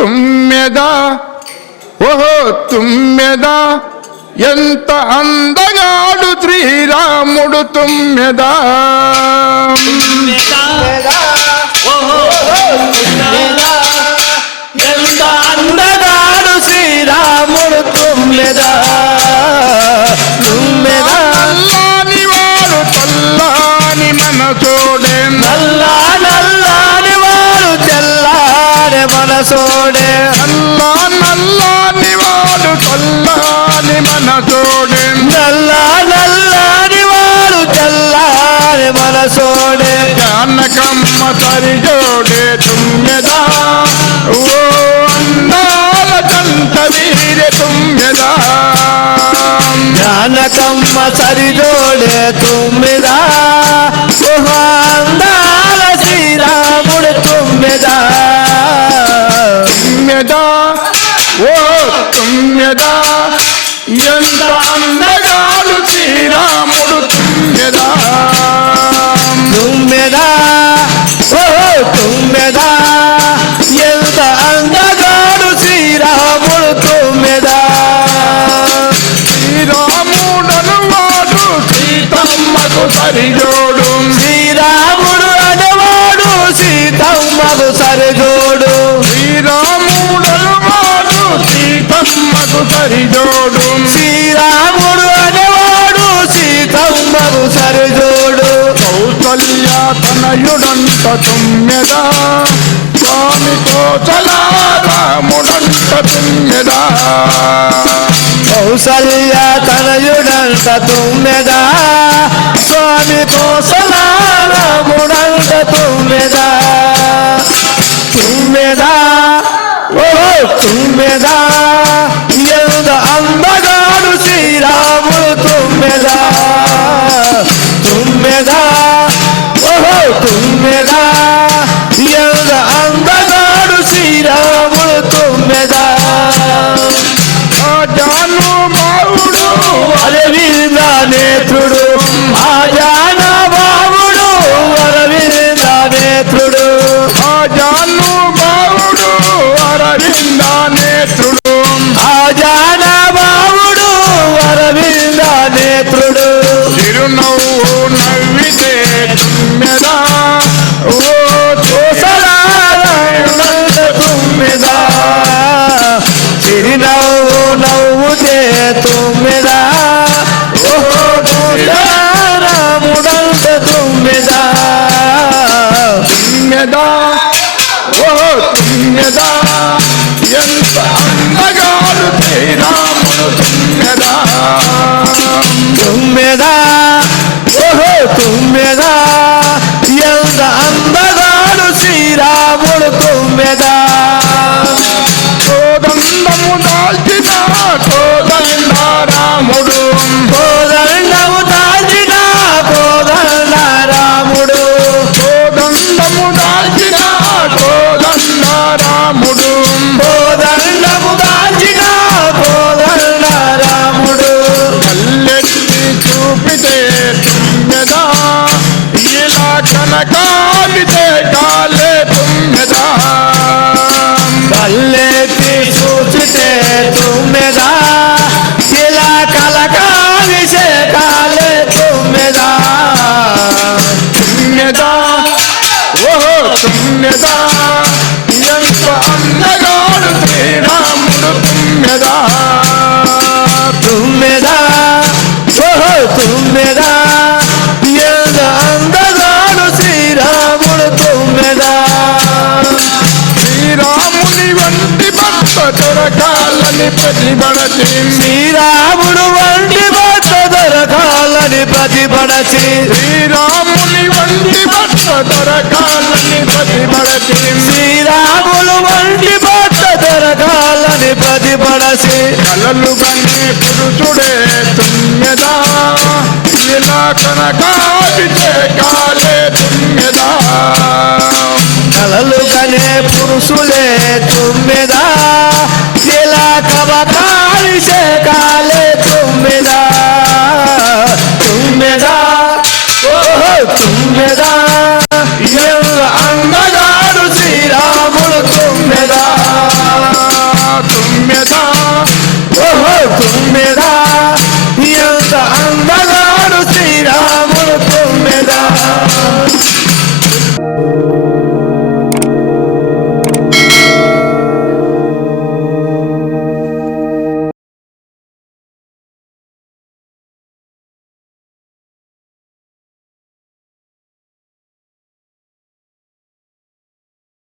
తుమ్మెద? ఓహో తుమ్మెద? ఎంత అందగాడు శ్రీరాముడు తుమ్మెదా? సరి జోడే తుమ్మెదా ఓ అందాల జంట వీరే తుమ్మెదా జానకమ్మ సరి జోడే తుమ్మెదా ఓహా సరిజోడు. శ్రీరాముడు అనేవాడు సీతమ్మకు సరిజోడు. కౌసల్య తనయుడంత తుమ్మెదా స్వామితో చలారా. ఎంత అందగాడు శ్రీరాముడు తుమ్మెదా తుమ్మెదా ఓహో తుమ్మెదా దొరకాలని ప్రతిబడచి శ్రీరాముడు వండి భర్త దొరకాలని ప్రతిబడచి శ్రీరాముని వండి భర్త దొరకాలని ప్రతిబడచి శ్రీరాములు వండి భర్త దొరకాలని ప్రతిబడచి కలలు కన్నీ పురుషుడే తుమ్మెదా ఇలా కనకాడితే తుమ్మెదా కలలు కనే పురుషులు